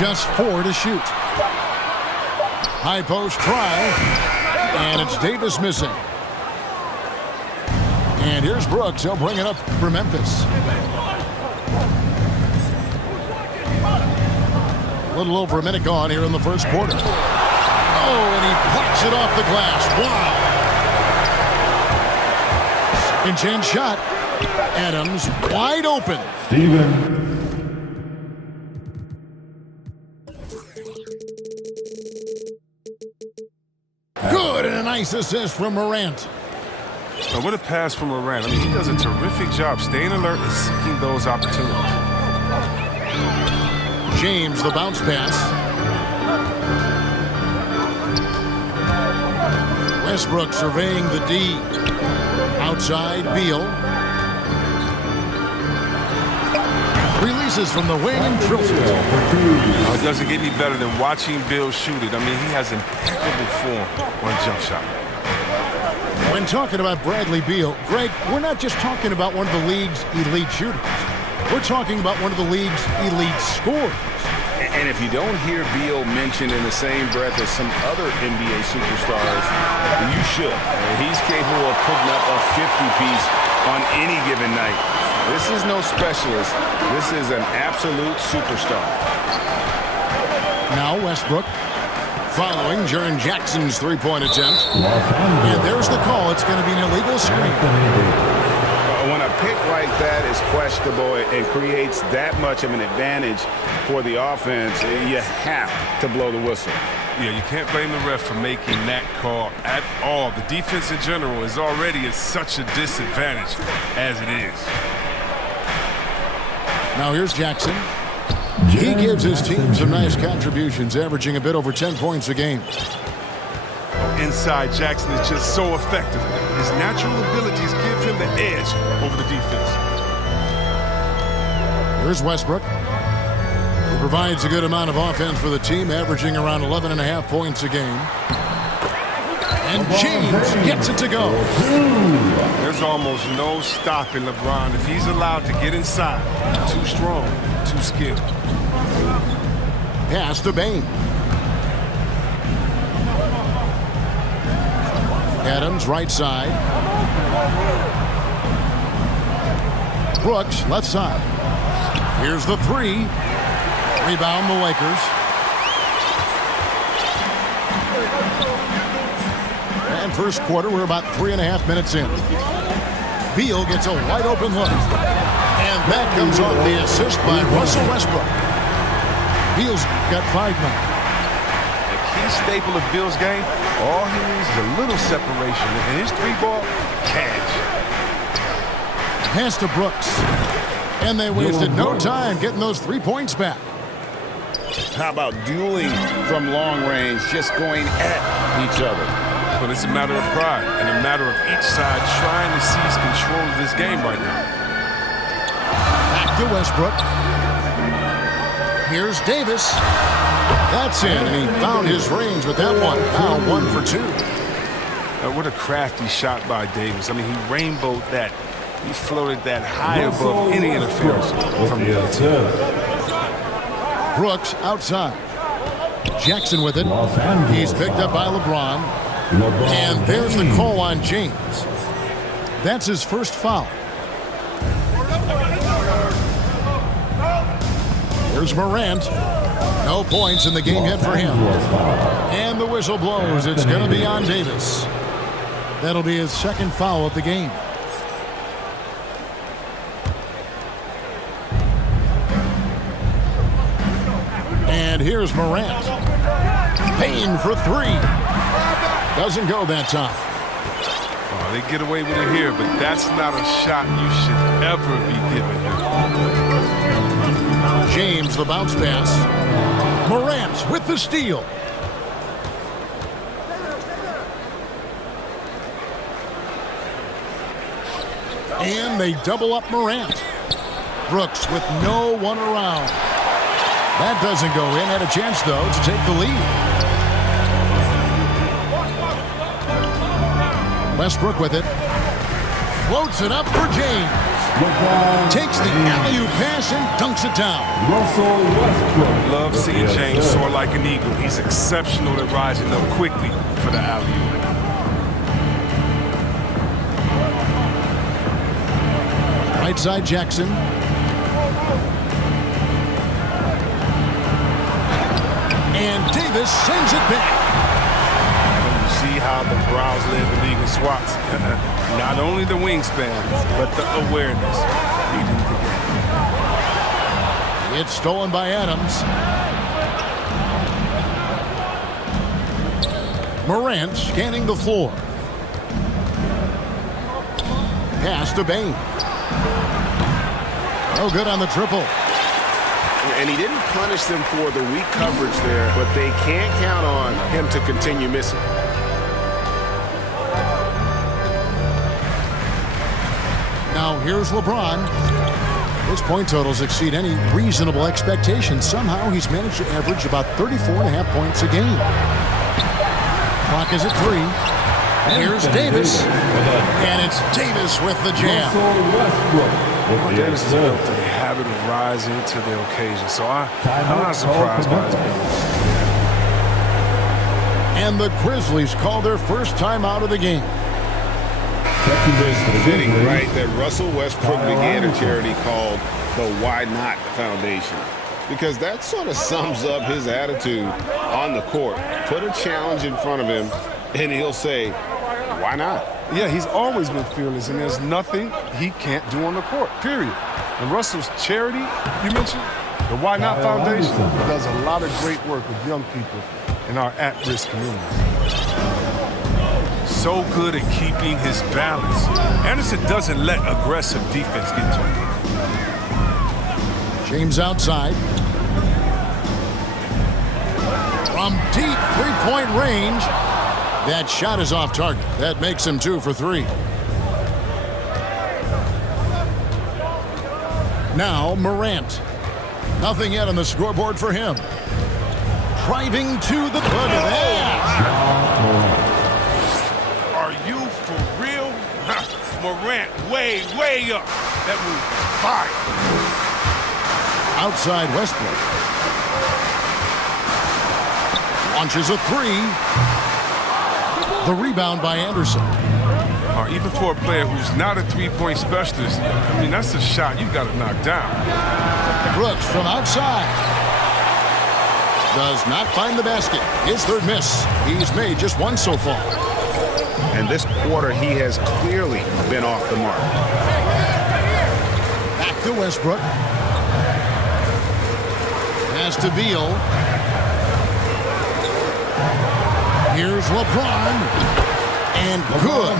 Just 4 to shoot. High post try. And it's Davis missing. And here's Brooks. He'll bring it up for Memphis. A little over a minute gone here in the first quarter. Oh, and he plucks it off the glass. Wow. Second chance shot. Adams wide open. Steven. Good, and a nice assist from Morant. Now, what a pass from Morant. I mean, he does a terrific job staying alert and seeking those opportunities. James, the bounce pass. Westbrook surveying the D. Outside, Beal. Releases from the wing and drills it. It doesn't get any better than watching Bill shoot it. I mean, he has impeccable form on jump shot. When talking about Bradley Beal, Greg, we're not just talking about one of the league's elite shooters. We're talking about one of the league's elite scorers. And if you don't hear Beal mentioned in the same breath as some other NBA superstars, you should. He's capable of putting up a 50-piece on any given night. This is no specialist. This is an absolute superstar. Now Westbrook following Jaren Jackson's three-point attempt. And there's the call. It's going to be an illegal screen. When a pick like that is questionable and creates that much of an advantage for the offense, you have to blow the whistle. Yeah, you can't blame the ref for making that call at all. The defense in general is already at such a disadvantage as it is. Now here's Jackson. He gives his team some nice contributions, averaging a bit over 10 points a game. Inside, Jackson is just so effective. His natural abilities give him the edge over the defense. Here's Westbrook. He provides a good amount of offense for the team, averaging around 11.5 points a game. And James gets it to go. There's almost no stopping LeBron if he's allowed to get inside. Too strong, too skilled. Pass to Bain. Adams, right side. Brooks, left side. Here's the three. Rebound, the Lakers. And first quarter, we're about 3.5 minutes in. Beal gets a wide open look. And that comes off the assist by Russell Westbrook. Beal's got 5 now. A key staple of Bill's game, all he needs is a little separation. And his three-ball, catch. Pass to Brooks. And they wasted no time getting those 3 points back. How about dueling from long range, just going at each other? But it's a matter of pride and a matter of each side trying to seize control of this game right now. Back to Westbrook. Here's Davis. That's in, and he found his range with that one. Now 1 for 2. What a crafty shot by Davis. I mean, he rainbowed that. He floated that high above any interference from the other team. Brooks outside. Jackson with it. He's picked up by LeBron. And there's the call on James. That's his first foul. Here's Morant. No points in the game yet for him. And the whistle blows. It's going to be on Davis. That'll be his second foul of the game. And here's Morant. Payne for 3. Doesn't go that time. Oh, they get away with it here, but that's not a shot you should ever be giving him. James, the bounce pass. Morant with the steal. And they double up Morant. Brooks with no one around. That doesn't go in. Had a chance, though, to take the lead. Westbrook with it. Floats it up for James. Takes the alley-oop pass and dunks it down. Russell Westbrook. Love seeing James soar like an eagle. He's exceptional at rising up quickly for the alley-oop. Right side Jackson. And Davis sends it back. You see how the Browns led the league in swats. Not only the wingspan, but the awareness leading the game. It's stolen by Adams. Morant scanning the floor. Pass to Bain. No good on the triple. And he didn't punish them for the weak coverage there, but they can't count on him to continue missing. Now here's LeBron. His point totals exceed any reasonable expectations. Somehow he's managed to average about 34.5 points a game. Clock is at 3. Here's Davis. And it's Davis with the jam. Davis has built a habit of rising to the occasion, so I'm not surprised by his build. And the Grizzlies call their first time out of the game. Fitting, right, that Russell Westbrook began a charity called the Why Not Foundation, because that sort of sums up his attitude on the court. Put a challenge in front of him, and he'll say, why not? Yeah, he's always been fearless, and there's nothing he can't do on the court, period. And Russell's charity, you mentioned, the Why Not Foundation, does a lot of great work with young people in our at-risk communities. So good at keeping his balance. Anderson doesn't let aggressive defense get to him. James outside. From deep three-point range. That shot is off target. That makes him 2 for 3. Now Morant. Nothing yet on the scoreboard for him. Driving to the... Look at that! Are you for real? Morant way, way up. That move is fire. Outside Westbrook. Launches a 3. The rebound by Anderson. Or even for a player who's not a three-point specialist, I mean, that's a shot you got to knock down. Brooks from outside. Does not find the basket. His third miss. He's made just one so far. And this quarter, he has clearly been off the mark. Back to Westbrook. Pass to Beal. Here's LeBron. And good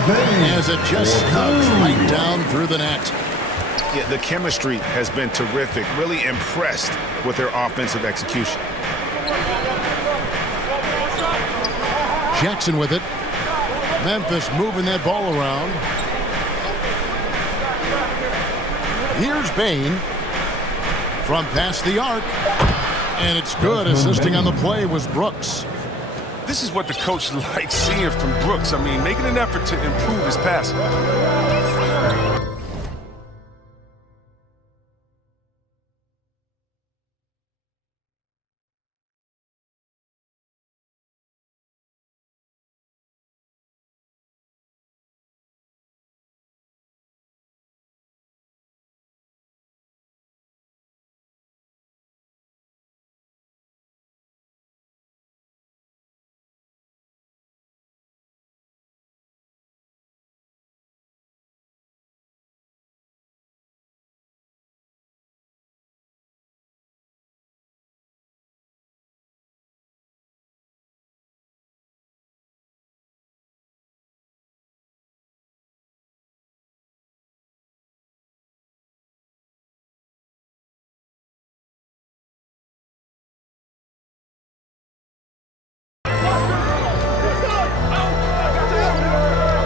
as it just snugs right down through the net. Yeah, the chemistry has been terrific. Really impressed with their offensive execution. Jackson with it. Memphis moving that ball around. Here's Bain from past the arc. And it's good. Assisting on the play was Brooks. This is what the coach likes seeing from Brooks. I mean, making an effort to improve his passing.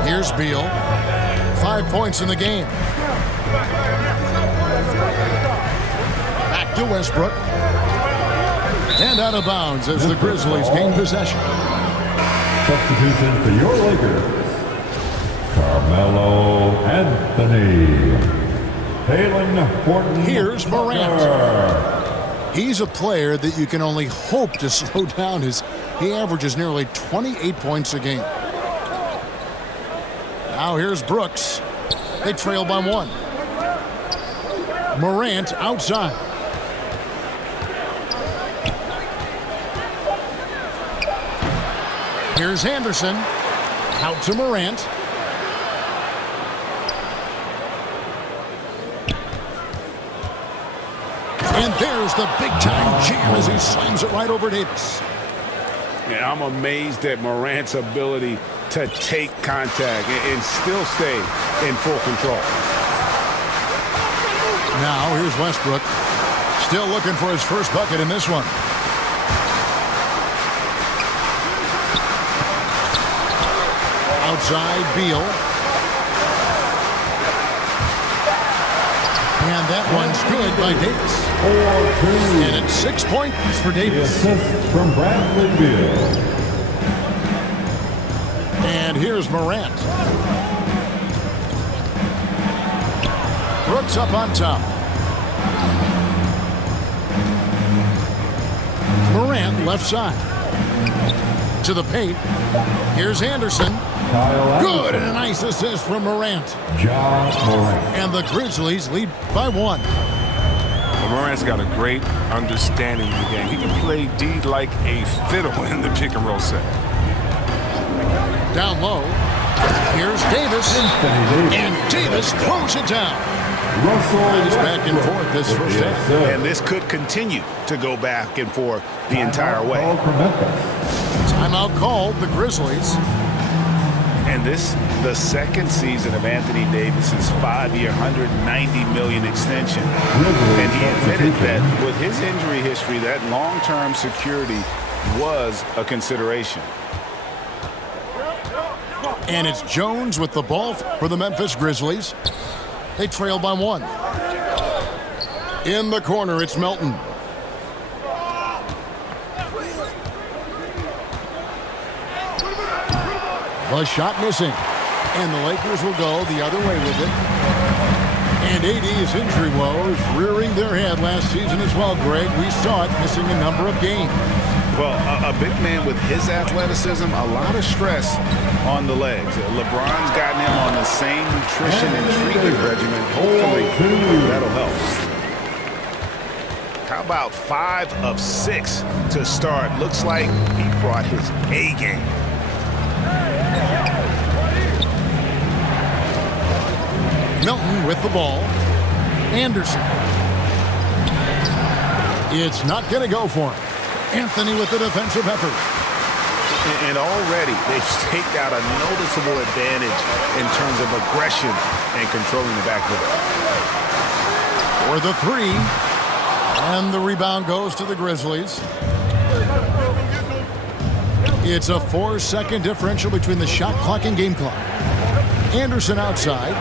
Here's Beal. 5 points in the game. Back to Westbrook. And out of bounds as the Grizzlies gain possession. Substitution for your Lakers, Carmelo Anthony. Here's Morant. He's a player that you can only hope to slow down as he averages nearly 28 points a game. Now here's Brooks. They trail by 1. Morant outside. Here's Anderson. Out to Morant. And there's the big-time jam as he slams it right over Davis. Yeah, I'm amazed at Morant's ability to take contact and still stay in full control. Now here's Westbrook. Still looking for his first bucket in this one. Outside, Beal. And that one's good by Davis. And it's 6 points for Davis. Assist from Bradley Beal. And here's Morant. Brooks up on top. Morant left side. To the paint. Here's Anderson. Good, and a nice assist from Morant. John Morant. And the Grizzlies lead by 1. Well, Morant's got a great understanding of the game. He can play D like a fiddle in the pick and roll set. Down low. Here's Davis. And Davis throws it down. Nice back and forth this first half. And this could continue to go back and forth the entire way. Timeout called, the Grizzlies. And this, the second season of Anthony Davis's 5-year, $190 million extension. And he admitted that with his injury history, that long-term security was a consideration. And it's Jones with the ball for the Memphis Grizzlies. They trail by 1. In the corner, it's Melton. The shot missing. And the Lakers will go the other way with it. And AD's injury woes rearing their head last season as well, Greg. We saw it missing a number of games. Well, a big man with his athleticism, a lot of stress on the legs. LeBron's gotten him on the same nutrition and treatment regimen. Hopefully, that'll help. How about 5 of 6 to start? Looks like he brought his A game. Melton with the ball. Anderson. It's not going to go for him. Anthony with the defensive effort. And already they've staked out a noticeable advantage in terms of aggression and controlling the backcourt. For the 3. And the rebound goes to the Grizzlies. It's a 4-second differential between the shot clock and game clock. Anderson outside.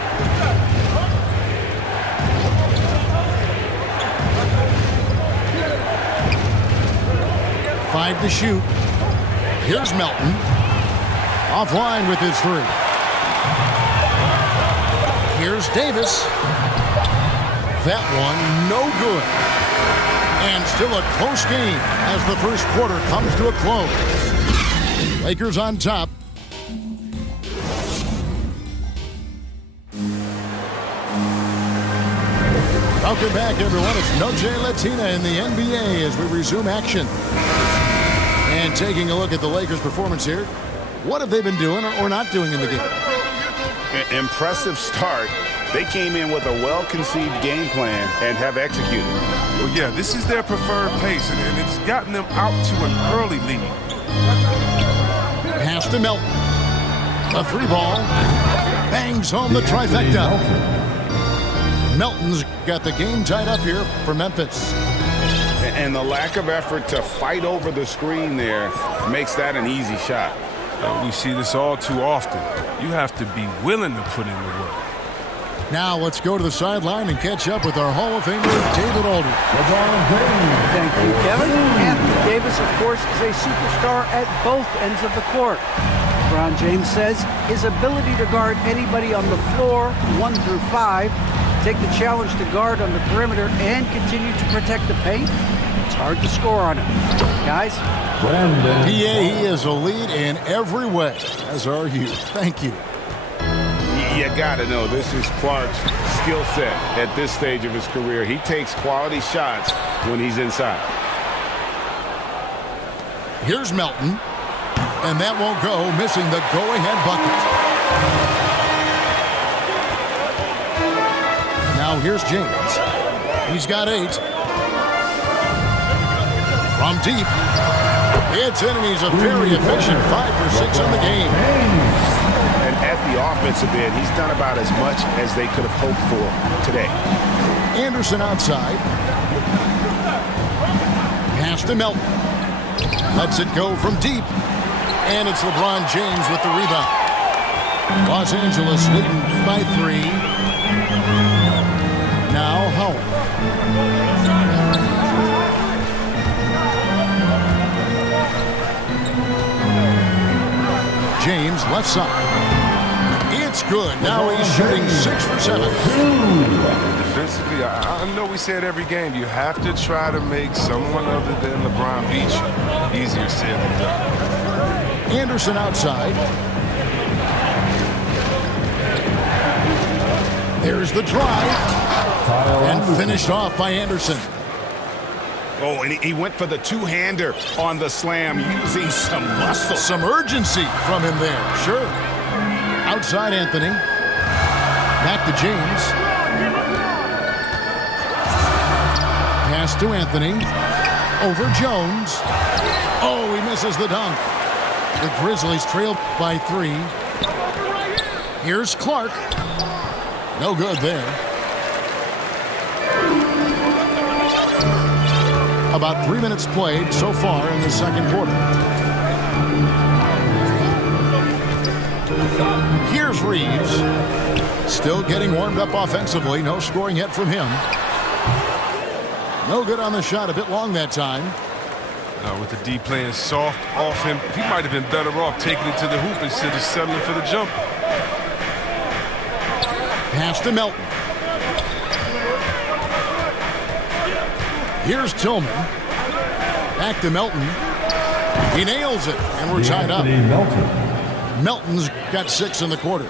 Five to shoot. Here's Melton. Offline with his 3. Here's Davis. That one no good. And still a close game as the first quarter comes to a close. Lakers on top. Welcome back, everyone. It's Noche Latina in the NBA as we resume action. And taking a look at the Lakers' performance here. What have they been doing or not doing in the game? Impressive start. They came in with a well-conceived game plan and have executed. Well, yeah, this is their preferred pace, and it's gotten them out to an early lead. Pass to Melton. A 3-ball. Bangs home the trifecta. Melton's got the game tied up here for Memphis. And the lack of effort to fight over the screen there makes that an easy shot. We see this all too often. You have to be willing to put in the work. Now let's go to the sideline and catch up with our Hall of Famer, David Aldridge. Thank you, Kevin. Anthony Davis, of course, is a superstar at both ends of the court. LeBron James says his ability to guard anybody on the floor, 1 through 5, take the challenge to guard on the perimeter and continue to protect the paint, it's hard to score on him. Guys? Brandon. PA, he is a lead in every way, as are you. Thank you. You got to know this is Clark's skill set at this stage of his career. He takes quality shots when he's inside. Here's Melton, and that won't go, missing the go-ahead bucket. Now here's James. He's got 8. From deep, it's in, and he's a very efficient 5 for 6 on the game. And at the offensive end, he's done about as much as they could have hoped for today. Anderson outside. Pass to Melton. Lets it go from deep. And it's LeBron James with the rebound. Los Angeles leading by 3. Now Howard. James left side. It's good. Now he's shooting 6 for 7. Defensively, I know we say it every game. You have to try to make someone other than LeBron beat you. Easier said than done. Anderson outside. There's the drive. And finished off by Anderson. Oh, and he went for the two-hander on the slam, using some muscle. Some urgency from him there. Sure. Outside Anthony. Back to James. Pass to Anthony. Over Jones. Oh, he misses the dunk. The Grizzlies trail by 3. Here's Clark. No good there. About 3 minutes played so far in the second quarter. Here's Reeves. Still getting warmed up offensively. No scoring yet from him. No good on the shot. A bit long that time. With the D playing soft off him, he might have been better off taking it to the hoop instead of settling for the jump. Pass to Melton. Here's Tillman. Back to Melton. He nails it, and we're tied up. Melton's got 6 in the quarter.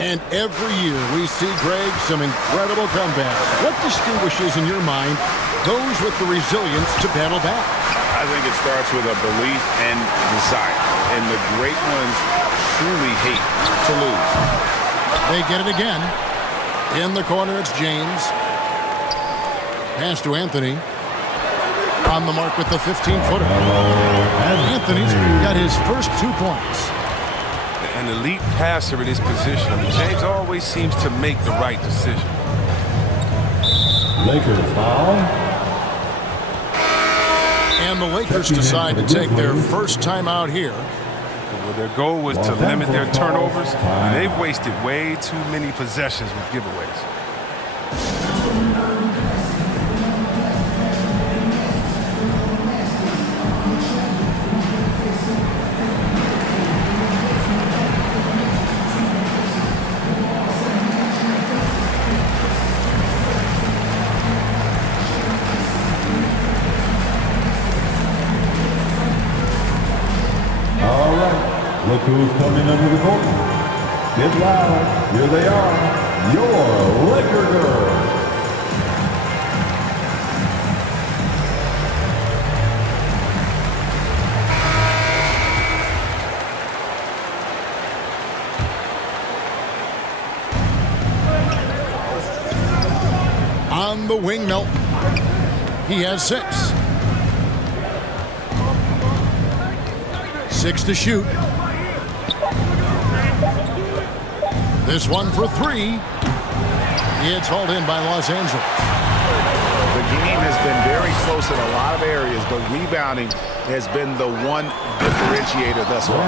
And every year we see, Greg, some incredible comebacks. What distinguishes, in your mind, those with the resilience to battle back? I think it starts with a belief and desire. And the great ones truly hate to lose. They get it again. In the corner, it's James. Pass to Anthony. On the mark with the 15-footer. Anthony's got his first 2 points. An elite passer in his position. I mean, James always seems to make the right decision. Lakers foul. And the Lakers decide to take their first time out here. Well, their goal was to limit their turnovers, and they've wasted way too many possessions with giveaways. Look who's coming under the curtain. Get loud. Here they are. Your Laker Girls. On the wing, Melton. He has 6. 6 to shoot. This one for 3. It's hauled in by Los Angeles. The game has been very close in a lot of areas, but rebounding has been the one differentiator thus far.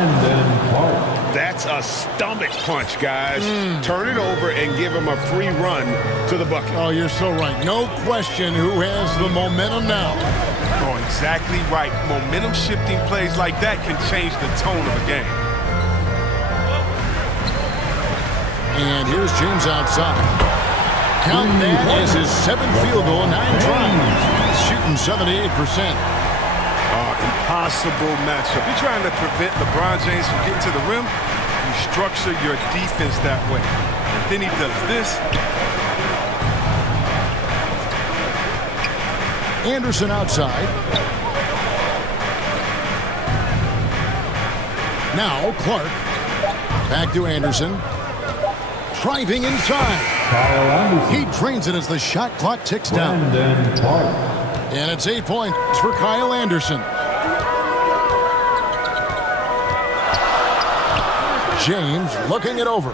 That's a stomach punch, guys. Turn it over and give him a free run to the bucket. Oh, you're so right. No question who has the momentum now. Oh, exactly right. Momentum shifting plays like that can change the tone of a game. And here's James outside. count that as his 7th field goal in 9 tries. Shooting 78%. Impossible matchup. You're trying to prevent LeBron James from getting to the rim. You structure your defense that way. And then he does this. Anderson outside. Now Clark. Back to Anderson. Driving inside. He drains it as the shot clock ticks down. And it's 8 points for Kyle Anderson. James looking it over.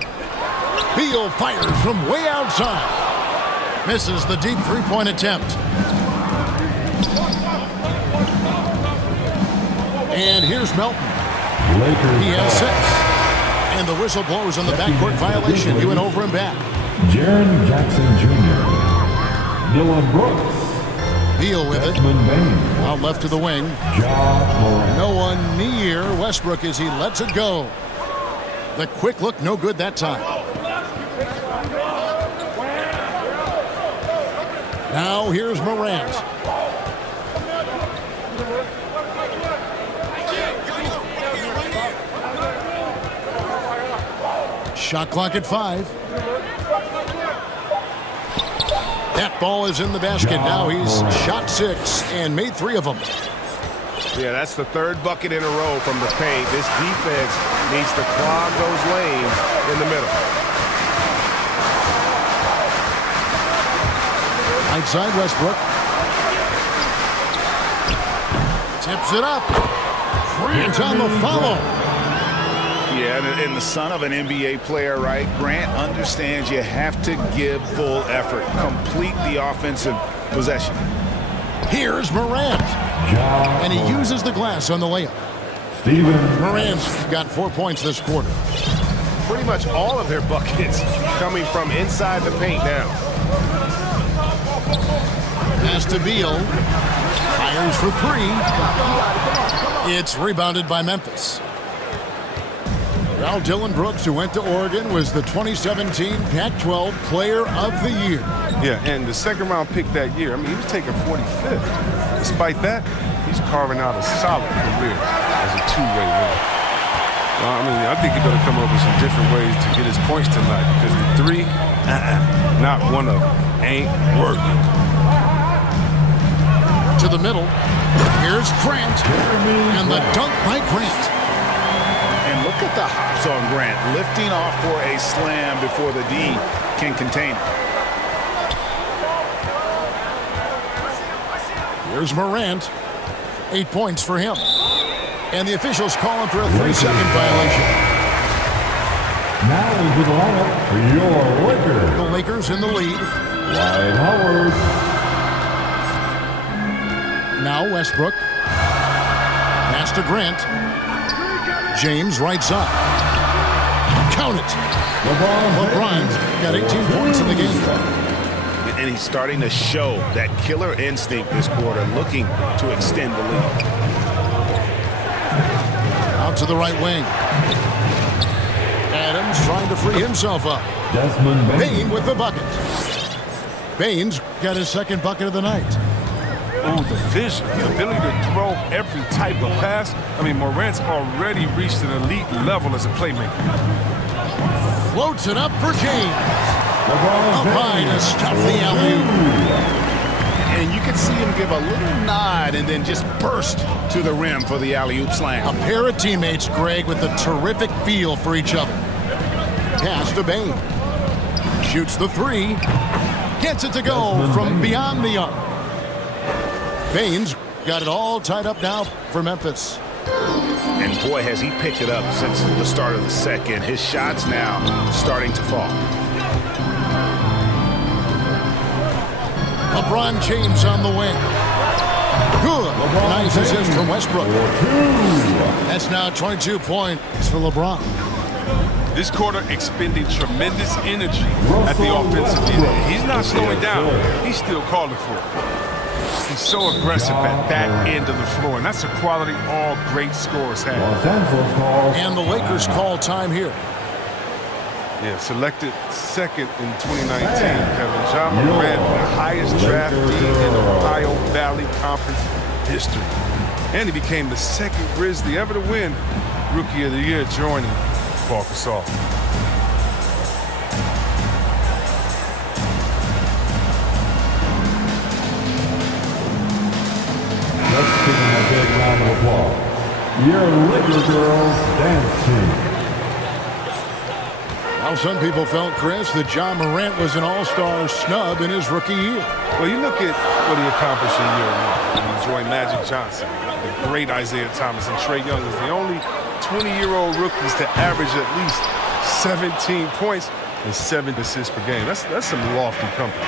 Beal fires from way outside. Misses the deep three-point attempt. And here's Melton. He has 6. And the whistle blows on the backcourt violation. He went over and back. Jaren Jackson Jr. Dylan Brooks. Beal with it. Out left to the wing. No one near Westbrook as he lets it go. The quick look, no good that time. Now here's Morant. Shot clock at 5. That ball is in the basket. Now he's shot 6 and made 3 of them. Yeah, that's the 3rd bucket in a row from the paint. This defense needs to clog those lanes in the middle. Right side Westbrook. Tips it up. Grant on the follow. Yeah, and the son of an NBA player, right? Grant understands you have to give full effort. Complete the offensive possession. Here's Morant. And he uses the glass on the layup. Morant's got 4 points this quarter. Pretty much all of their buckets coming from inside the paint now. Pass to Beal. Fires for 3. It's rebounded by Memphis. Well, Dylan Brooks, who went to Oregon, was the 2017 Pac-12 Player of the Year. Yeah, and the 2nd-round pick that year, I mean, he was taken 45th. Despite that, he's carving out a solid career as a two-way winner. Well, I mean, I think he's going to come up with some different ways to get his points tonight because the 3, not one of them, ain't working. To the middle. Here's Grant. And the dunk by Grant. And look at the hops on Grant, lifting off for a slam before the D can contain it. Here's Morant. 8 points for him. And the officials call him for a 3-second violation. Now into the lineup for your Lakers. The Lakers in the lead. Dwight Howard. Now Westbrook. Pass to Grant. James right side. Count it. LeBron's got 18 points in the game. And he's starting to show that killer instinct this quarter, looking to extend the lead. Out to the right wing. Adams trying to free himself up. Desmond Bane with the bucket. Bane's got his 2nd bucket of the night. Oh, the vision, the ability to throw every type of pass. I mean, Morant's already reached an elite level as a playmaker. Floats it up for James. Up high to stop the alley-oop. And you can see him give a little nod and then just burst to the rim for the alley-oop slam. A pair of teammates, Greg, with a terrific feel for each other. Pass to Bane. Shoots the 3. Gets it to go from beyond the arc. Bane's got it all tied up now for Memphis. And boy, has he picked it up since the start of the second. His shots now starting to fall. LeBron James on the wing. Good. Nice assist from Westbrook. That's now 22 points for LeBron. This quarter expending tremendous energy at the offensive end. He's not slowing down. He's still calling for it. He's so aggressive at that end of the floor, and that's a quality all great scorers have. Los Angeles calls. And the Lakers call time here. Yeah, selected second in 2019, Kevin. Ja Morant, the highest draftee in Ohio Valley Conference history. And he became the second Grizzly ever to win Rookie of the Year, joining Paul Gasol. Let's give him a big round of applause. Your Liquor Girls dance team. Now, some people felt, Chris, that Ja Morant was an all-star snub in his rookie year. Well, you look at what he accomplished in year one. He joined Magic Johnson, the great Isaiah Thomas, and Trae Young is the only 20-year-old rookies to average at least 17 points and 7 assists per game. That's some lofty company.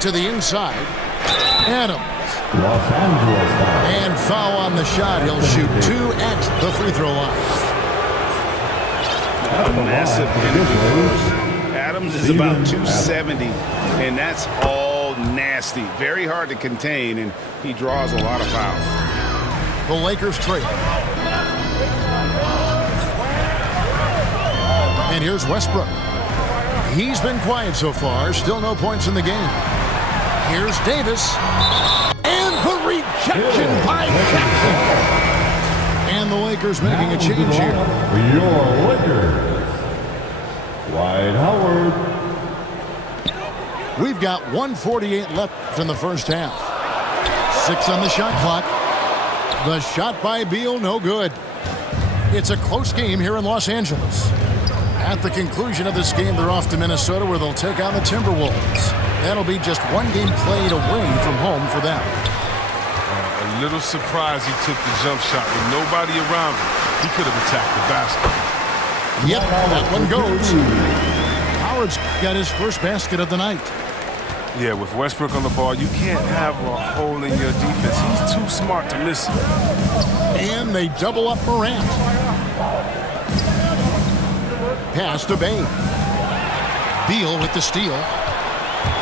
To the inside, Adams. Los Angeles foul. And foul on the shot. He'll shoot 2 at the free throw line. A massive finish. Adams is about 270, and that's all nasty. Very hard to contain, and he draws a lot of fouls. The Lakers trail. And here's Westbrook. He's been quiet so far. Still no points in the game. Here's Davis. And the rejection by Jackson. And the Lakers making a change here. Your Lakers. Dwight Howard. We've got 1:48 left in the first half. 6 on the shot clock. The shot by Beal, no good. It's a close game here in Los Angeles. At the conclusion of this game, they're off to Minnesota, where they'll take on the Timberwolves. That'll be just one game played away from home for them. A little surprised he took the jump shot with nobody around him. He could have attacked the basket. Yep, that one goes. Howard's got his first basket of the night. Yeah, with Westbrook on the ball, you can't have a hole in your defense. He's too smart to miss it. And they double up Morant. Pass to Bane. Beal with the steal.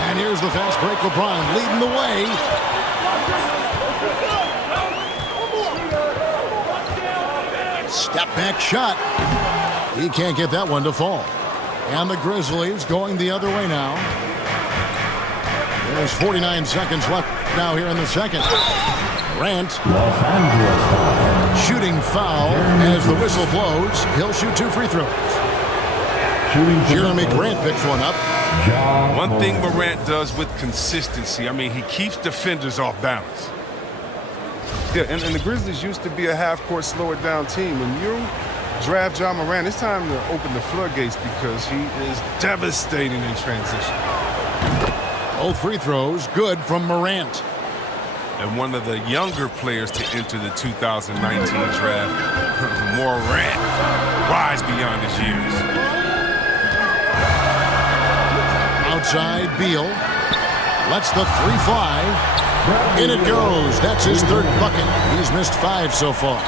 And here's the fast break. LeBron leading the way. Step back shot. He can't get that one to fall. And the Grizzlies going the other way now. There's 49 seconds left now here in the second. Morant. Los Angeles foul. Shooting foul as the whistle blows. He'll shoot 2 free throws. Jeremy Grant picks one up. One thing Morant does with consistency, I mean, he keeps defenders off balance. Yeah, and the Grizzlies used to be a half-court slow-it-down team. When you draft Ja Morant, it's time to open the floodgates because he is devastating in transition. Both free throws good from Morant. And one of the younger players to enter the 2019 draft, Morant, rise beyond his years. Outside, Beal lets the 3 fly. In it goes. That's his 3rd bucket. He's missed 5 so far.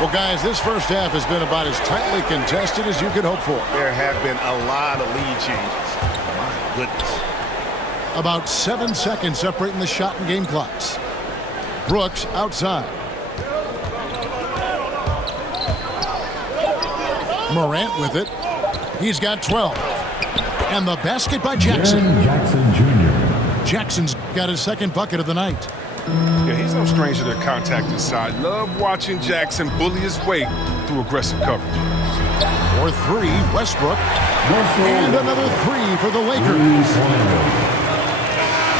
Well, guys, this first half has been about as tightly contested as you could hope for. There have been a lot of lead changes. My goodness. About 7 seconds separating the shot and game clocks. Brooks outside. Morant with it. He's got 12. And the basket by Jackson. Jackson Jr. Jackson's got his 2nd bucket of the night. Yeah, he's no stranger to contact inside. Love watching Jackson bully his way through aggressive coverage. For 3, Westbrook. And another 3 for the Lakers.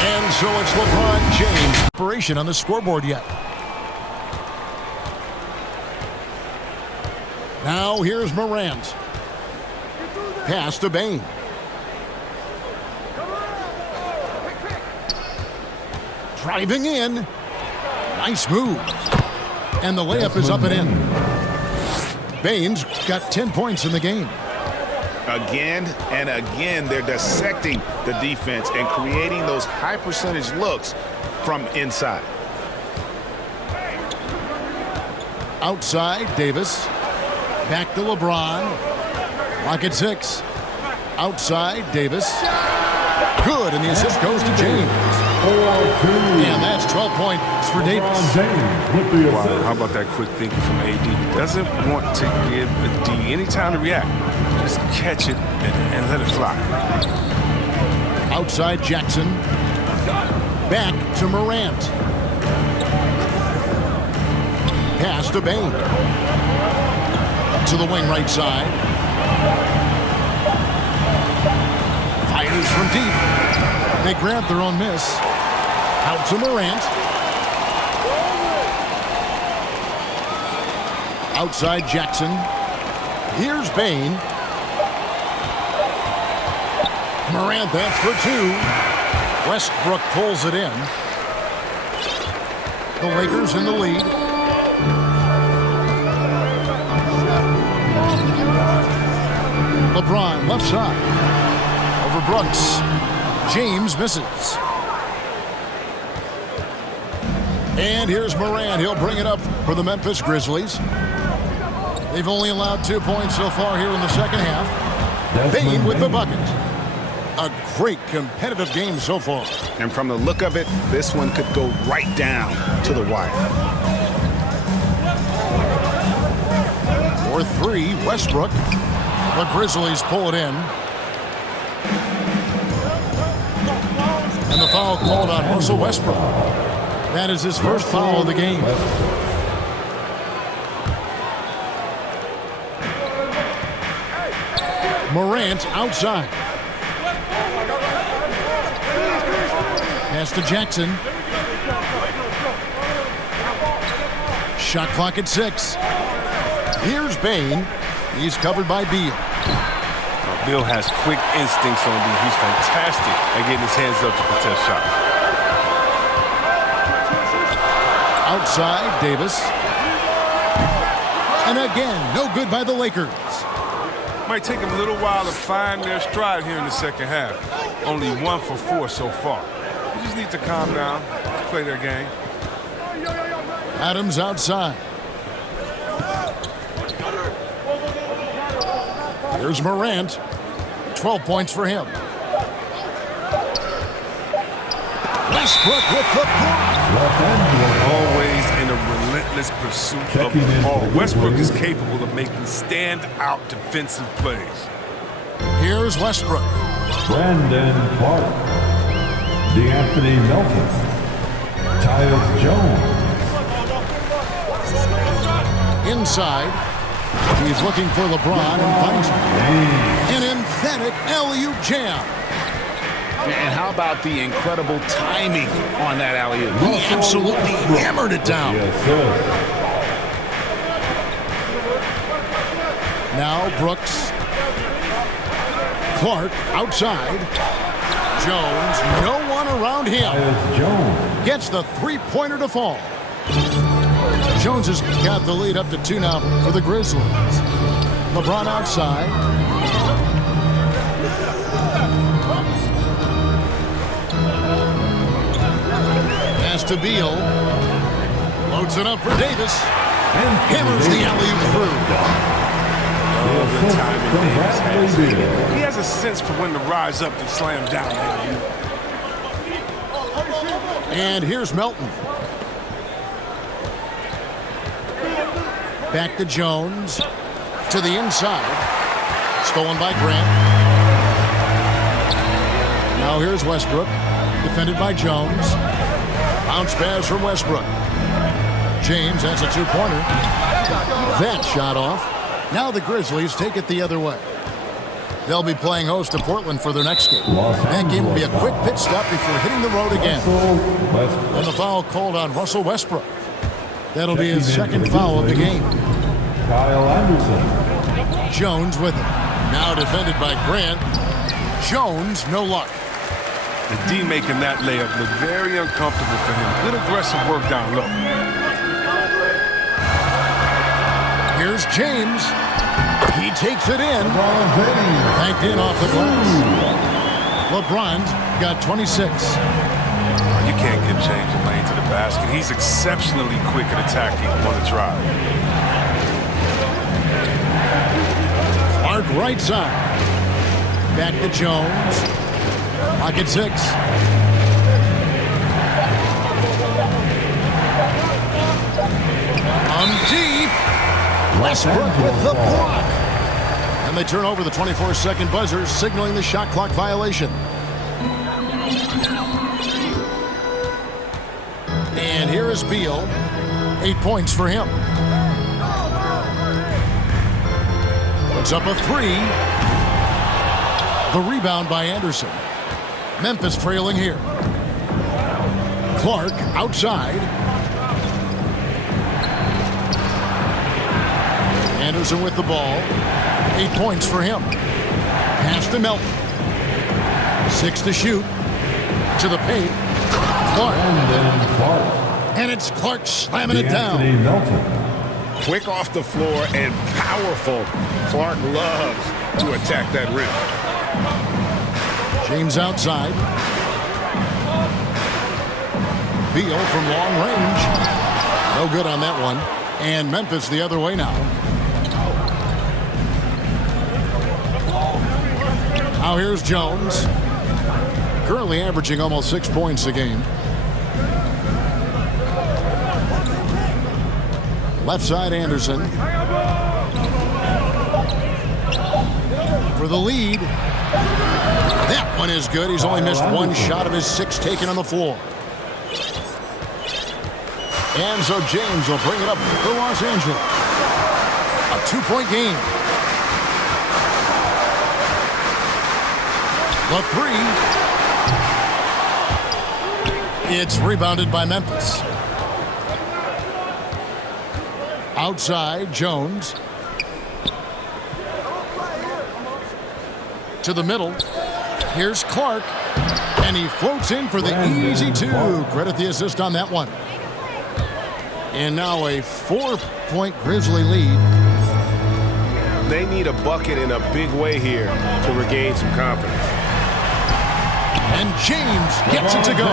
And so it's LeBron James. Operation on the scoreboard yet. Now here's Morant. Pass to Bane. Driving in. Nice move. And the layup is up and in. Bane's got 10 points in the game. Again and again, they're dissecting the defense and creating those high-percentage looks from inside. Outside, Davis. Back to LeBron. Lock at 6. Outside, Davis. Good, and the assist goes to James. And that's 12 points for Davis. James with the Wow, assist. how about that quick thinking from AD? He doesn't want to give a D any time to react. Just catch it and let it fly. Outside Jackson. Back to Morant. Pass to Bain. To the wing right side. Fires from deep. They grab their own miss. Out to Morant. Outside Jackson. Here's Bain. Morant, that's for two. Westbrook pulls it in. The Lakers in the lead. LeBron left side. Over Brooks. James misses. And here's Morant. He'll bring it up for the Memphis Grizzlies. They've only allowed 2 points so far here in the second half. Bain with the bucket. A great competitive game so far. And from the look of it, this one could go right down to the wire. For three, Westbrook. The Grizzlies pull it in. And the foul called on Russell Westbrook. That is his first foul of the game. Morant outside. Pass to Jackson. Shot clock at 6. Here's Bain. He's covered by Beal. Bill has quick instincts on D. He's fantastic at getting his hands up to contest shots. Outside, Davis. And again, no good by the Lakers. Might take them a little while to find their stride here in the second half. Only 1 for 4 so far. They just need to calm down, play their game. Adams outside. Here's Morant. 12 points for him. Westbrook with the block. Always in a relentless pursuit of the ball. Westbrook is capable of making stand-out defensive plays. Here's Westbrook. Brandon Clark. DeAnthony Melton. Tyus Jones. Inside. He's looking for LeBron and finds him. An emphatic alley-oop jam. And how about the incredible timing on that alley-oop? He absolutely hammered it down. Yes, sir. Now Brooks. Clark outside. Jones, no one around him. Tyus Jones. Gets the three-pointer to fall. Jones has got the lead up to 2 now for the Grizzlies. LeBron outside. Pass to Beal. Loads it up for Davis. And hammers the alley-oop through. All the time in Davis has. He has a sense for when to rise up and slam down. And here's Melton. Back to Jones. To the inside. Stolen by Grant. Now here's Westbrook. Defended by Jones. Bounce pass from Westbrook. James has a 2-pointer. That shot off. Now the Grizzlies take it the other way. They'll be playing host to Portland for their next game. That game will be a quick pit stop before hitting the road again. And the foul called on Russell Westbrook. That'll be his second foul of the game. Kyle Anderson. Jones with it. Now defended by Grant. Jones, no luck. The D making that layup look very uncomfortable for him. Good aggressive work down low. Here's James. He takes it in. Banked in off the glass. LeBron's got 26. You can't give James a lane to the basket. He's exceptionally quick at attacking on the drive. Clark right side. Back to Jones. Pocket 6. From deep, Westbrook with the block. And they turn over the 24-second buzzer, signaling the shot clock violation. And here is Beal. 8 points for him. Puts up a three. The rebound by Anderson. Memphis trailing here. Clark outside. Anderson with the ball. 8 points for him. Pass to Melton. 6 to shoot. To the paint. Clark. And it's Clark slamming it down. Quick off the floor and powerful. Clark loves to attack that rim. James outside. Beal from long range. No good on that one. And Memphis the other way now. Now here's Jones. Currently averaging almost 6 points a game. Left side Anderson. For the lead. That one is good. He's only missed one shot of his 6 taken on the floor. And so James will bring it up for Los Angeles. A 2-point game. The three. It's rebounded by Memphis. Outside, Jones. To the middle. Here's Clark. And he floats in for the easy 2. Credit the assist on that one. And now a 4-point Grizzly lead. They need a bucket in a big way here to regain some confidence. And James gets it to go.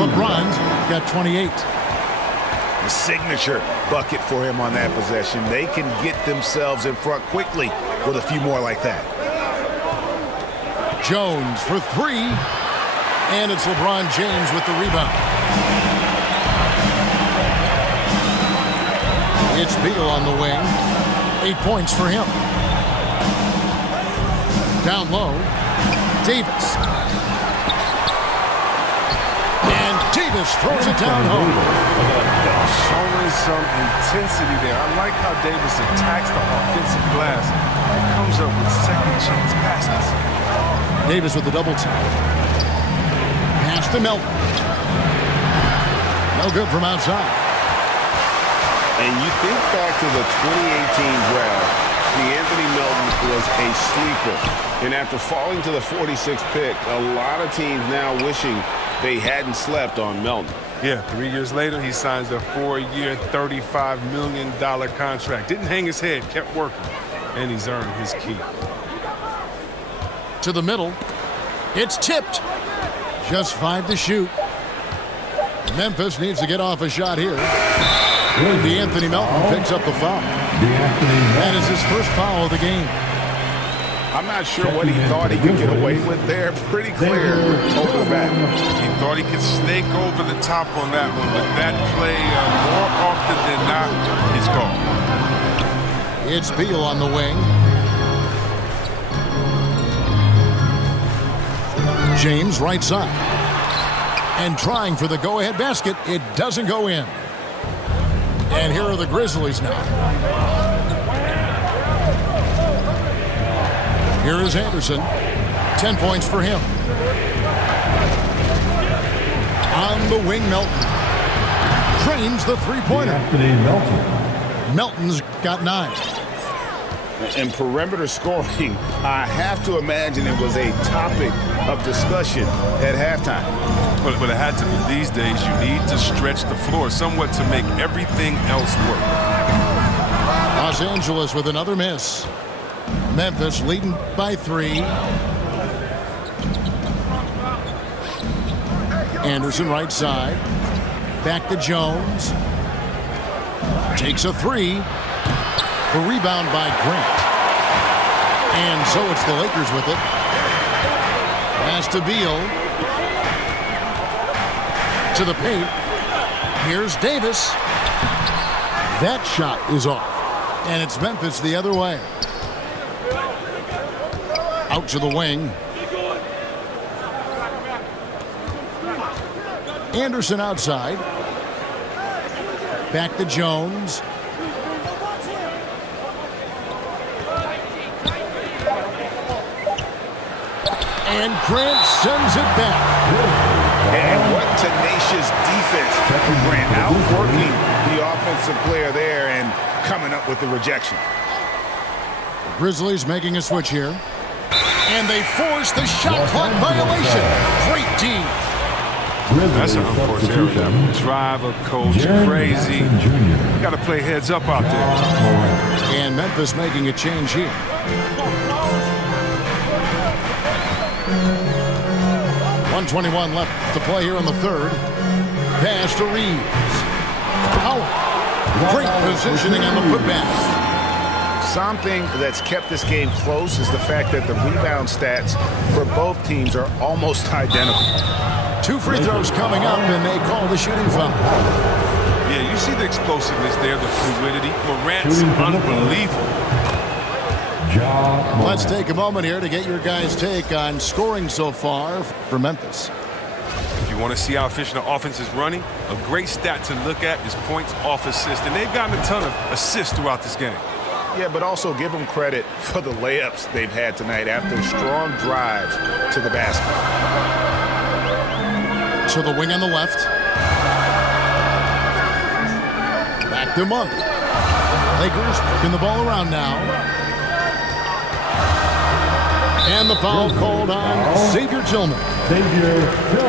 LeBron's got 28. The signature bucket for him on that possession. They can get themselves in front quickly with a few more like that. Jones for 3. And it's LeBron James with the rebound. It's Beal on the wing. 8 points for him. Down low. Davis. And Davis throws it down home. Showing some intensity there. I like how Davis attacks the offensive glass and comes up with second chance passes. Davis with the double team. Pass to Melton. No good from outside. And you think back to the 2018 draft, Anthony Melton was a sleeper. And after falling to the 46th pick, a lot of teams now wishing they hadn't slept on Melton. Yeah, 3 years later, he signs a 4-year, $35 million contract. Didn't hang his head, kept working, and he's earned his keep. To the middle. It's tipped. Just 5 to shoot. Memphis needs to get off a shot here. Anthony Melton picks up the foul. That is his first foul of the game. I'm not sure what he thought he could get away with there. Pretty clear over the back. He thought he could snake over the top on that one, but that play, more often than not, is gone. It's Beal on the wing. James right side. And trying for the go-ahead basket. It doesn't go in. And here are the Grizzlies now. Here is Anderson. 10 points for him. On the wing, Melton. Drains the three-pointer. Melton's got 9. And perimeter scoring, I have to imagine it was a topic of discussion at halftime. But it had to be. These days, you need to stretch the floor somewhat to make everything else work. Los Angeles with another miss. Memphis leading by 3. Anderson right side. Back to Jones. Takes a 3. The rebound by Grant. And so it's the Lakers with it. Pass to Beal. To the paint. Here's Davis. That shot is off. And it's Memphis the other way. Out to the wing. Anderson outside. Back to Jones. And Grant sends it back. And what tenacious defense from Grant, outworking the offensive player there and coming up with the rejection. The Grizzlies making a switch here. And they force the shot clock violation. Great team. That's an unfortunate area. Driver, coach, crazy. You got to play heads up out there. And Memphis making a change here. .121 left to play here in the third. Pass to Reeves. Howard. Great positioning on the putback. Something that's kept this game close is the fact that the rebound stats for both teams are almost identical. 2 free throws coming up, and they call the shooting foul. Yeah, you see the explosiveness there, the fluidity. Morant's unbelievable. Let's take a moment here to get your guys' take on scoring so far for Memphis. If you want to see how efficient the offense is running, a great stat to look at is points off assist. And they've gotten a ton of assists throughout this game. Yeah, but also give them credit for the layups they've had tonight after strong drives to the basket. To the wing on the left. Back to Monk. Lakers working the ball around now. And the foul called on Xavier Tillman.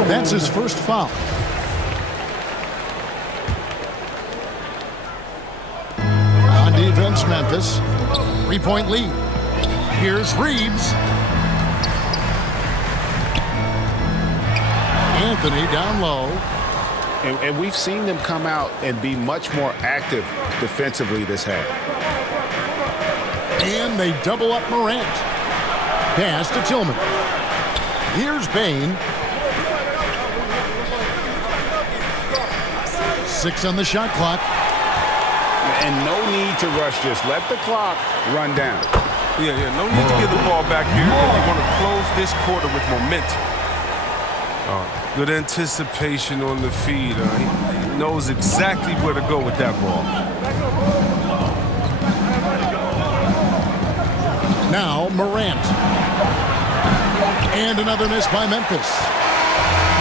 That's his first foul. On defense, Memphis. 3-point lead. Here's Reeves. Anthony down low. And we've seen them come out and be much more active defensively this half. And they double up Morant. Pass to Tillman. Here's Bain. 6 on the shot clock. And no need to rush this. Let the clock run down. Yeah, no need to give the ball back here. You want to close this quarter with momentum. Good anticipation on the feed. He knows exactly where to go with that ball. Now Morant. And another miss by Memphis.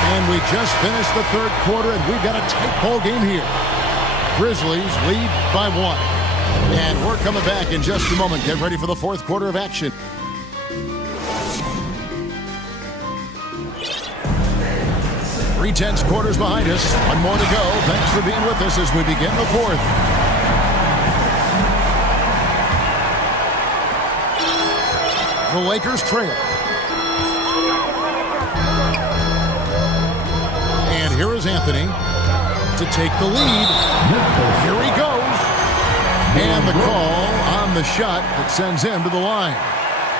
And we just finished the third quarter, and we've got a tight ball game here. Grizzlies lead by 1. And we're coming back in just a moment. Get ready for the fourth quarter of action. Three-tenths quarters behind us. One more to go. Thanks for being with us as we begin the fourth. The Lakers trail. And here is Anthony to take the lead. Here he goes. And the call on the shot that sends him to the line.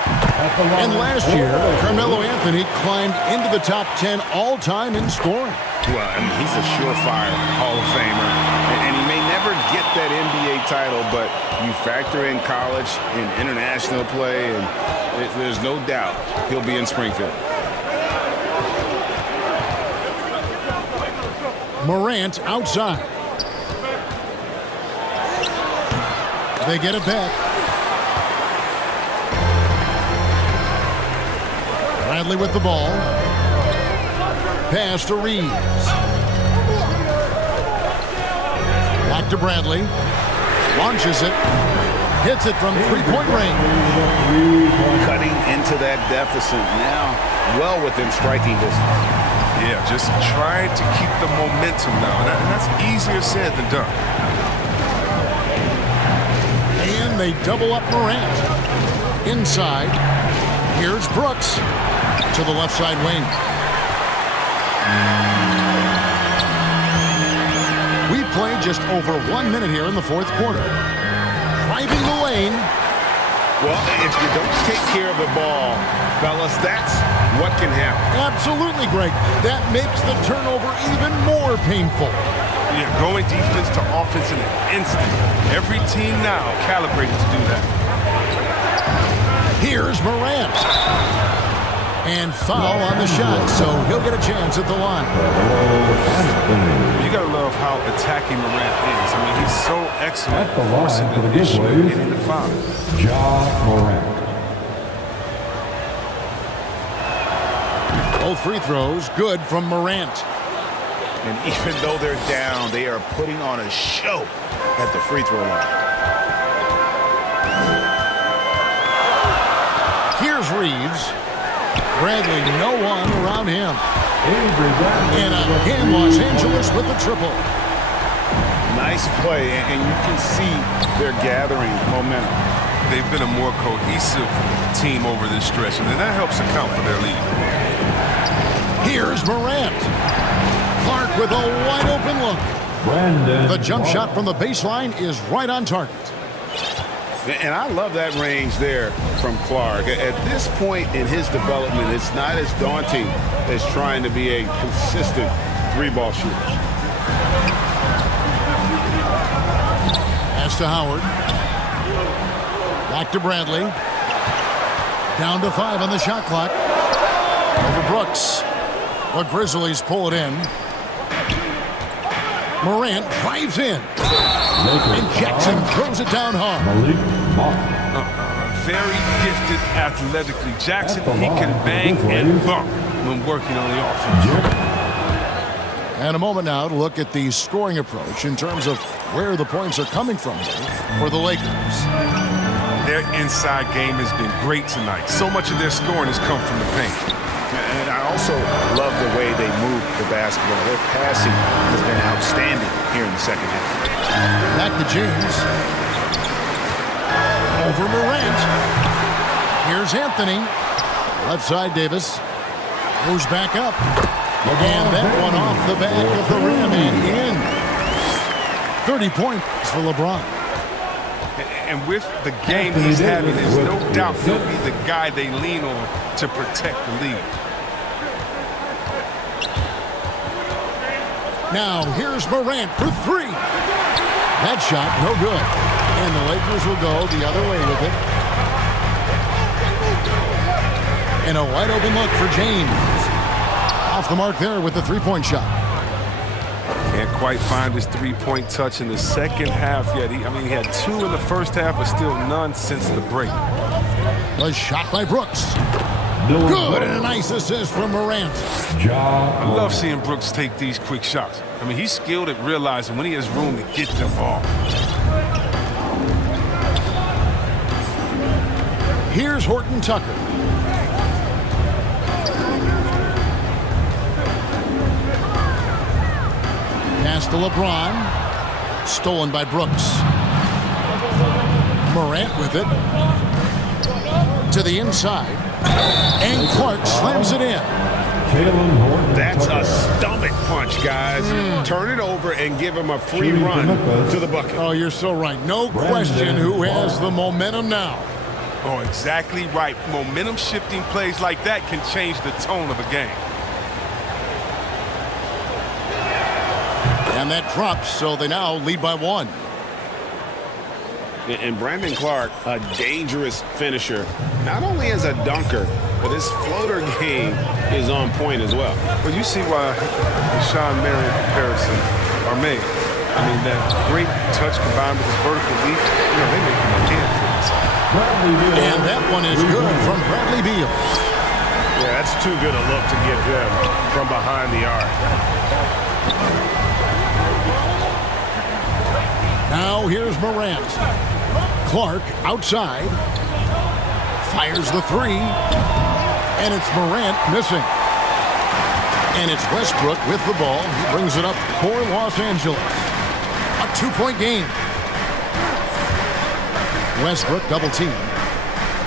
And last year, Carmelo Anthony climbed into the top 10 all-time in scoring. Well, I mean, he's a surefire Hall of Famer. And he may never get that NBA title, but you factor in college and international play, and there's no doubt he'll be in Springfield. Morant outside. They get it back. Bradley with the ball. Pass to Reeves. Back to Bradley. Launches it. Hits it from three-point range. Cutting into that deficit now, well within striking distance. Yeah, just trying to keep the momentum now. And that's easier said than done. And they double up Morant. Inside. Here's Brooks to the left side wing. We played just over 1 minute here in the fourth quarter. Driving the lane. Well, if you don't take care of the ball, fellas, that's what can happen. Absolutely, Greg. That makes the turnover even more painful. Yeah, going defense to offense in an instant. Every team now calibrated to do that. Here's Morant. And foul on the shot, so he'll get a chance at the line. You got to love how attacking Morant is. I mean, he's so excellent At the at forcing line for the the issue and Grizzlies, getting the foul. Ja Morant. Both free throws good from Morant. And even though they're down, they are putting on a show at the free throw line. Here's Reeves. Bradley, no one around him. And again, Los Angeles with the triple. Nice play, and you can see they're gathering momentum. They've been a more cohesive team over this stretch, and that helps account for their lead. Here's Morant. Clark with a wide open look. Brandon The jump Clark. shot from the baseline is right on target. And I love that range there from Clark. At this point in his development, it's not as daunting as trying to be a consistent three-ball shooter. Pass to Howard. Back to Bradley. Down to 5 on the shot clock. Over Brooks. The Grizzlies pull it in. Morant drives in. And Jackson throws it down hard. Malik Monk. Very gifted athletically. Jackson, he can bang and bump when working on the offense. And a moment now to look at the scoring approach in terms of where the points are coming from for the Lakers. Their inside game has been great tonight. So much of their scoring has come from the paint. And I also love the way they move the basketball. Their passing has been outstanding here in the second half. Back to James. Over Morant. Here's Anthony. Left side Davis. Moves back up. And that one off the back of the rim and in. 30 points for LeBron. And with the game he's having, there's no doubt he'll be the guy they lean on to protect the lead. Now here's Morant for 3. That shot no good. And the Lakers will go the other way with it. And a wide open look for James. Off the mark there with the three-point shot. Can't quite find his three-point touch in the second half yet. He had 2 in the first half, but still none since the break. The shot by Brooks. Good, and a nice assist from Morant. I love seeing Brooks take these quick shots. I mean, he's skilled at realizing when he has room to get them off. Here's Horton Tucker. Pass to LeBron. Stolen by Brooks. Morant with it. To the inside. And Clark slams it in. That's a stomach punch, guys. Turn it over and give him a free run to the bucket. Oh, you're so right. No question who has the momentum now. Oh, exactly right. Momentum shifting plays like that can change the tone of a game. And that drops, so they now lead by 1. And Brandon Clark, a dangerous finisher, not only as a dunker, but his floater game is on point as well. But you see why the Sean Marion comparisons are made. I mean, that great touch combined with his vertical leap, they make him a handful. And that one is good from Bradley Beal. Yeah, that's too good a look to get them from behind the arc. Now here's Morant. Clark outside. Fires the 3. And it's Morant missing. And it's Westbrook with the ball. He brings it up for Los Angeles. A 2-point game. Westbrook double team.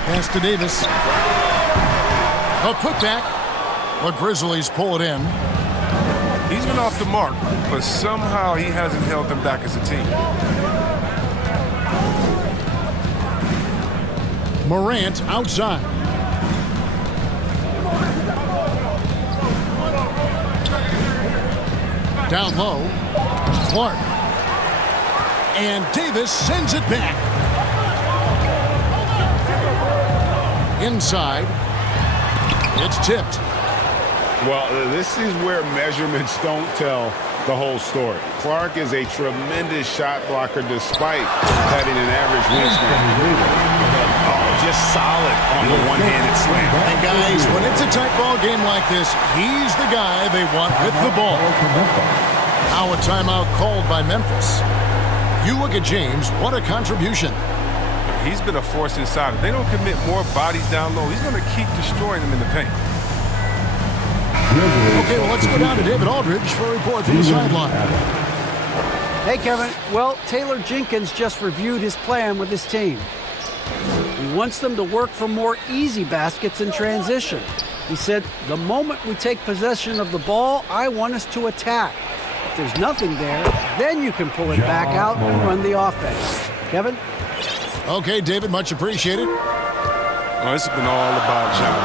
Pass to Davis. A putback. The Grizzlies pull it in. He's been off the mark, but somehow he hasn't held them back as a team. Morant outside. Down low. Clark. And Davis sends it back. Inside. It's tipped. Well, this is where measurements don't tell the whole story. Clark is a tremendous shot blocker despite having an average wingspan. Oh, just solid on the one-handed slam. And guys, when it's a tight ball game like this, he's the guy they want with the ball. Now a timeout called by Memphis. You look at James, what a contribution. He's been a force inside. If they don't commit more bodies down low, he's going to keep destroying them in the paint. Okay, well, let's go down to David Aldridge for a report from the sideline. Hey, Kevin. Well, Taylor Jenkins just reviewed his plan with his team. He wants them to work for more easy baskets in transition. He said, the moment we take possession of the ball, I want us to attack. If there's nothing there, then you can pull it back out and run the offense. Kevin? Okay, David, much appreciated. Well, it's been all about John.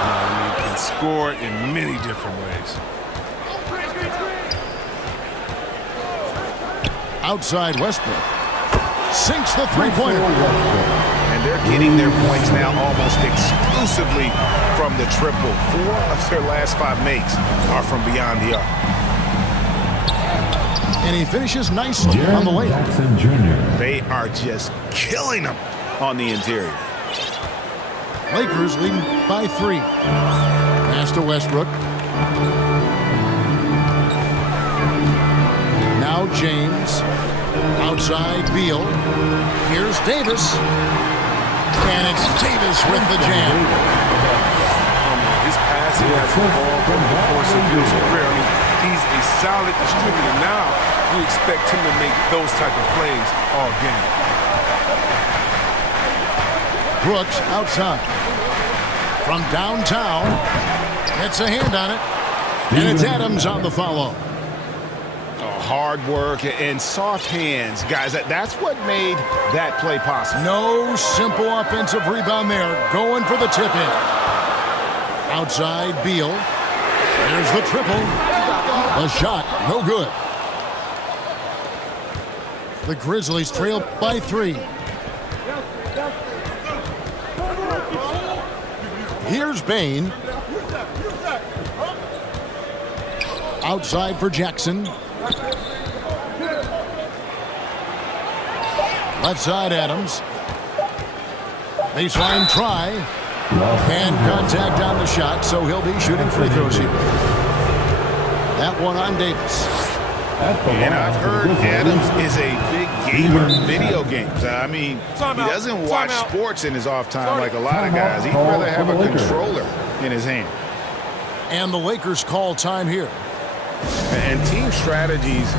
He can score in many different ways. Outside Westbrook. Sinks the three-pointer. And they're getting their points now almost exclusively from the triple. 4 of their last 5 makes are from beyond the arc. And he finishes nicely on the layup. Jackson Jr. They are just killing them on the interior. Lakers leading by 3. Pass to Westbrook. Now James. Outside Beal. Here's Davis. And it's Davis with the jam. His passing has evolved over the course of Beal's career. I mean, he's a solid distributor. Now we expect him to make those type of plays all game. Brooks outside. From downtown. Gets a hand on it. And it's Adams on the follow. Hard work and soft hands. Guys, that's what made that play possible. No simple offensive rebound there. Going for the tip-in. Outside Beal. There's the triple. The shot, no good. The Grizzlies trail by 3. Here's Bain. Outside for Jackson. Left side Adams. Baseline try. And contact on the shot, so he'll be shooting free throws here. That one on Davis. And I've heard Adams is a big gamer in video games. I mean, he doesn't watch sports in his off time like a lot of guys. He'd rather have a controller in his hand. And the Lakers call time here. And team strategies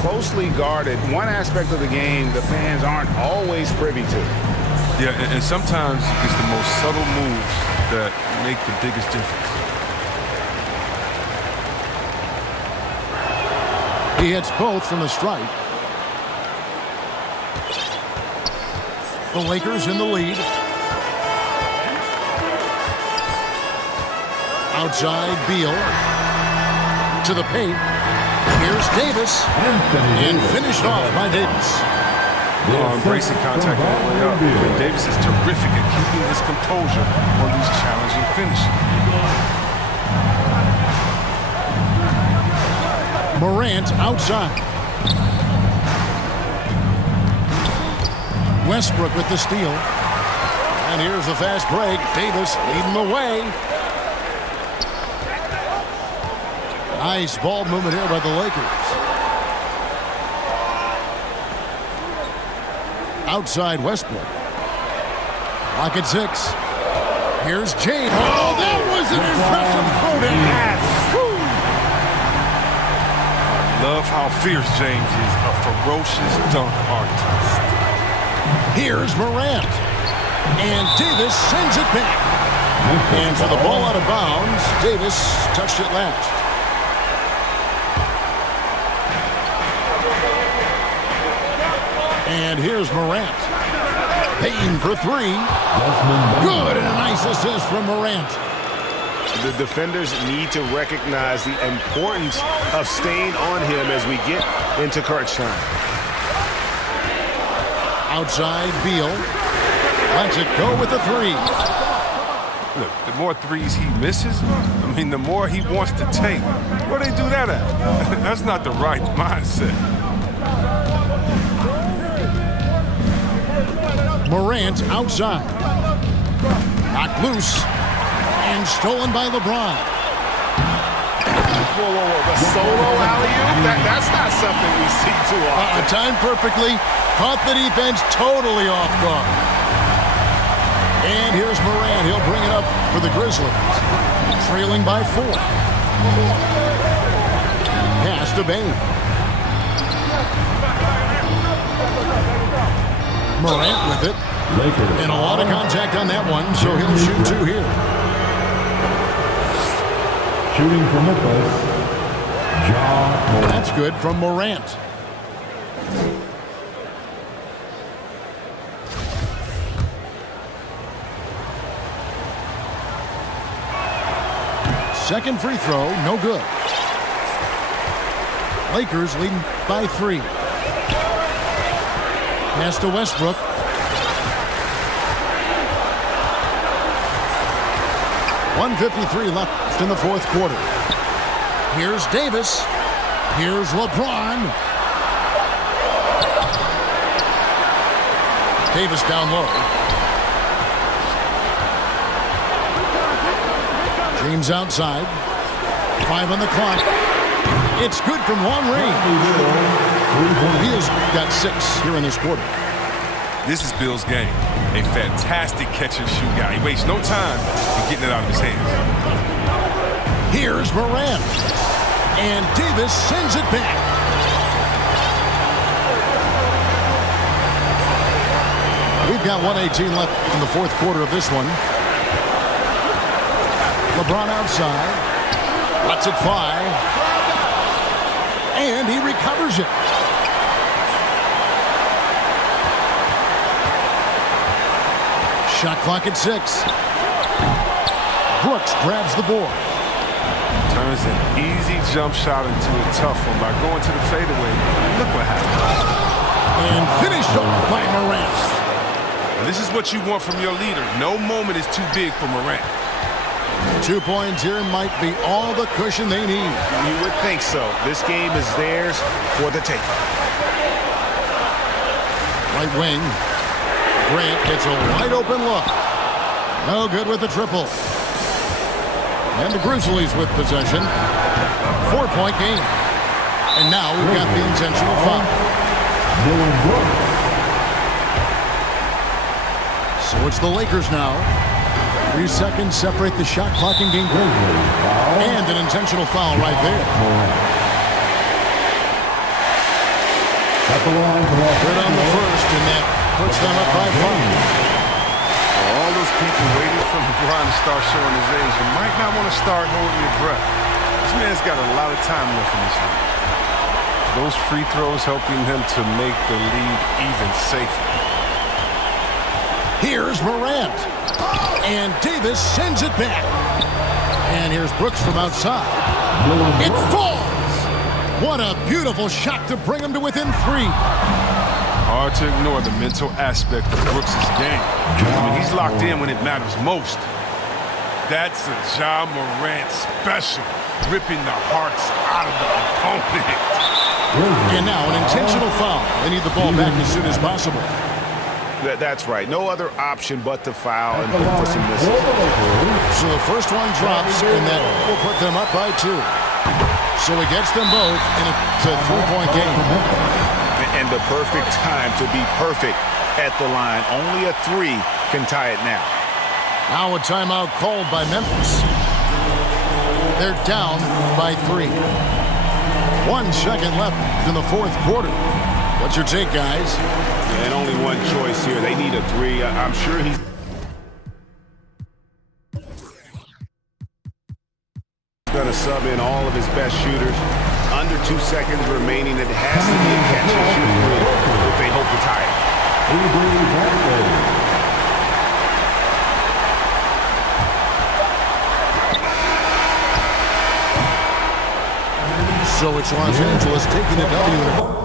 closely guarded. One aspect of the game the fans aren't always privy to. Yeah, and sometimes it's the most subtle moves that make the biggest difference. He hits both from the stripe. The Lakers in the lead. Outside Beal. To the paint. Here's Davis. And finished off by Davis. Embracing contact all the way up. And Davis is terrific at keeping his composure on these challenging finishes. Morant outside. Westbrook with the steal. And here's the fast break. Davis leading the way. Nice ball movement here by the Lakers. Outside Westbrook. Clock at 6. Here's James. Oh, that was an impressive throw to pass. Love how fierce James is, a ferocious dunk artist. Here's Morant. And Davis sends it back. And for the ball out of bounds, Davis touched it last. And here's Morant. Payton for 3. Good, and a nice assist from Morant. The defenders need to recognize the importance of staying on him as we get into crunch time. Outside, Beal lets it go with the three. Look, the more threes he misses, the more he wants to take. Where they do that at? That's not the right mindset. Morant outside. Knocked loose and stolen by LeBron. Whoa. The solo alley-oop? That's not something we see too often. Timed perfectly. Caught the defense totally off guard. And here's Morant. He'll bring it up for the Grizzlies. Trailing by 4. Pass to Bain. Morant with it. And a lot of contact on that one, so he'll shoot 2 here. Shooting from Memphis, John Morant. That's good from Morant. Second free throw, no good. Lakers leading by 3. Pass to Westbrook. .153 left in the fourth quarter. Here's Davis. Here's LeBron. Davis down low. James outside. 5 on the clock. It's good from long range. Beal's got 6 here in this quarter. This is Beal's game. A fantastic catch-and-shoot guy. He wastes no time in getting it out of his hands. Here's Morant. And Davis sends it back. We've got 1:18 left in the fourth quarter of this one. LeBron outside. Lets it fly. And he recovers it. Shot clock at 6. Brooks grabs the board. Turns an easy jump shot into a tough one by going to the fadeaway. Look what happened. And finished off by Morant. And this is what you want from your leader. No moment is too big for Morant. 2 points here might be all the cushion they need. You would think so. This game is theirs for the taking. Right wing. Grant gets a wide open look. No good with the triple. And the Grizzlies with possession. 4-point game. And now we've got the intentional foul. So it's the Lakers now. 3 seconds separate the shot clock and game. And an intentional foul right there. Good on the first, and that puts them up by 5. All those people waiting for LeBron to start showing his age, you might not want to start holding your breath. This man's got a lot of time left in this league. Those free throws helping him to make the lead even safer. Here's Morant. And Davis sends it back. And here's Brooks from outside. It falls. What a beautiful shot to bring him to within 3. Hard to ignore the mental aspect of Brooks' game. He's locked in when it matters most. That's a Ja Morant special, ripping the hearts out of the opponent. And now an intentional foul. They need the ball back as soon as possible. That's right. No other option but to foul and look for some misses. So the first one drops, and that will put them up by 2. So he gets them both, and it's a 3-point game. And the perfect time to be perfect at the line. Only a 3 can tie it now. Now a timeout called by Memphis. They're down by 3. 1 second left in the fourth quarter. What's your take, guys? And only one choice here. They need a 3. I'm sure he's going to sub in all of his best shooters. Under 2 seconds remaining. It has to be a catch and shoot 3 if they hope to tie it. So it's Los Angeles taking the W.